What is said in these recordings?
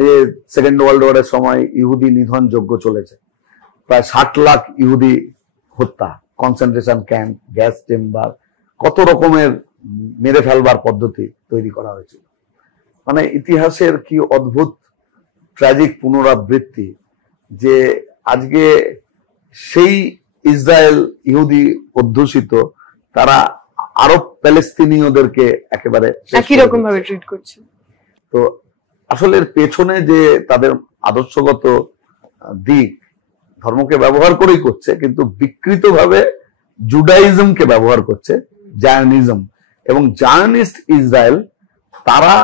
এই second world ওয়ারের সময় ইহুদি নিধন যজ্ঞ চলেছে, প্রায় 60 লাখ ইহুদি হত্যা, কনসেন্ট্রেশন ক্যাম্প, গ্যাস চেম্বার, কত রকমের মেরে ফেলবার পদ্ধতি তৈরি করা হয়েছিল। মানে ইতিহাসের কি অদ্ভুত ট্র্যাজিক পুনরাবৃত্তি, যে আজকে সেই ইসরায়েল ইহুদি অধ্যুষিত তারা আরব প্যালেস্তিনীয়দেরকে একেবারে একই রকম ভাবে ট্রিট করছে। তো আসলে এর পেছনে যে তাদের আদর্শগত দিক, ধর্মকে ব্যবহার করেই করছে, কিন্তু বিকৃতভাবে জুডাইজমকে ব্যবহার করছে, জায়নিজম এবং জায়নিস্ট ইসরায়েল। তারা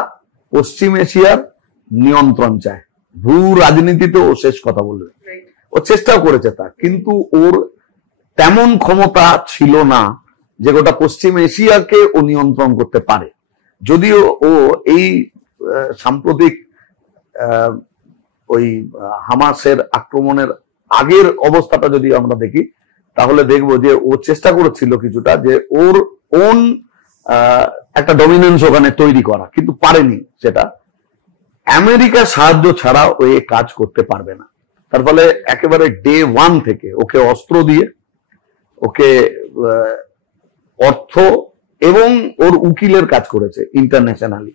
পশ্চিম এশিয়ার নিয়ন্ত্রণ চায়, ভূ রাজনীতিতে ও শেষ কথা বলবে, ও চেষ্টাও করেছে তা, কিন্তু ওর তেমন ক্ষমতা ছিল না যে গোটা পশ্চিম এশিয়াকে ও নিয়ন্ত্রণ করতে পারে। যদিও ও এই সাম্প্রতিক ওই হামাসের আক্রমণের আগের অবস্থাটা যদি আমরা দেখি, তাহলে দেখবো যে ও চেষ্টা করেছিল কিছুটা যে ওর ওন একটা ডমিনেন্স ওখানে তৈরি করা, কিন্তু পারেনি সেটা। আমেরিকার সাহায্য ছাড়া ও এ কাজ করতে পারবে না। তার ফলে একেবারে ডে 1 থেকে ওকে অস্ত্র দিয়ে, ওকে অর্থ এবং ওর উকিলের কাজ করেছে ইন্টারন্যাশনালি।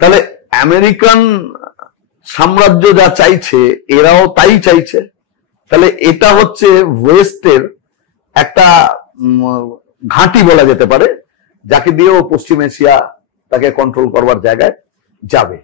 তাহলে আমেরিকান সাম্রাজ্য যা চাইছে এরাও তাই চাইছে। তাহলে এটা হচ্ছে ওয়েস্টের একটা ঘাঁটি বলা যেতে পারে, যাকে দিয়ে ও পশ্চিম এশিয়া তাকে কন্ট্রোল করবার জায়গায় যাবে।